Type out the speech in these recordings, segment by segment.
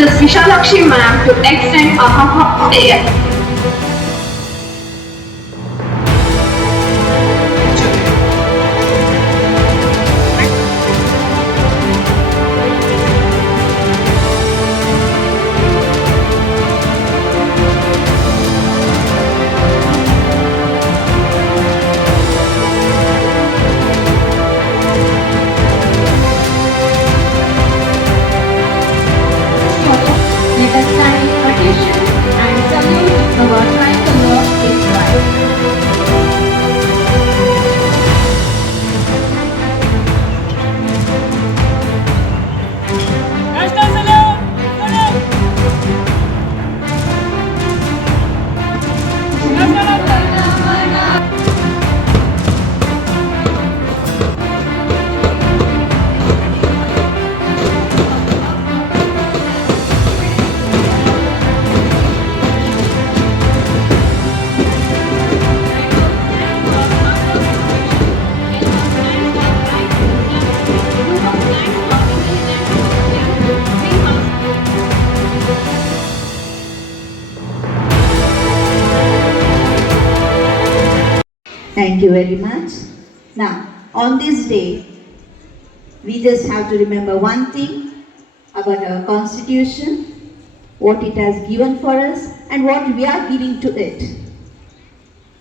Mrs. Vishalakshi ma'am to extend a heartfelt prayer. Let us stand in attention and salute our tricolor Israel. National salute! National anthem! Thank you very much. Now, on this day, we just have to remember one thing about our Constitution, what it has given for us, and what we are giving to it.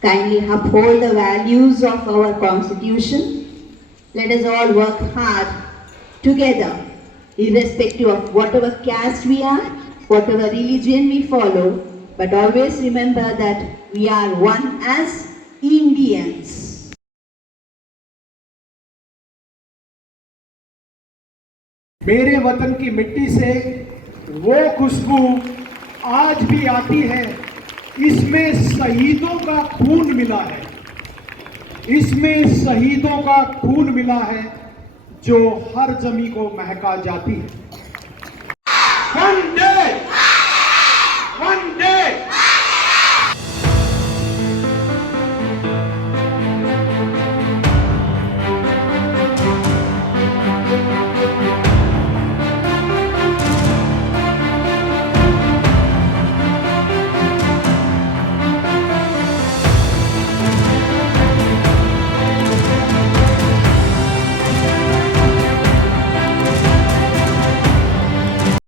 Kindly uphold the values of our Constitution. Let us all work hard together, irrespective of whatever caste we are, whatever religion we follow, but always remember that we are one as Indians. मेरे वतन की मिट्टी से वो खुशबू आज भी आती है, इसमें शहीदों का खून मिला है, इसमें शहीदों का खून मिला है जो हर जमी को महका जाती है।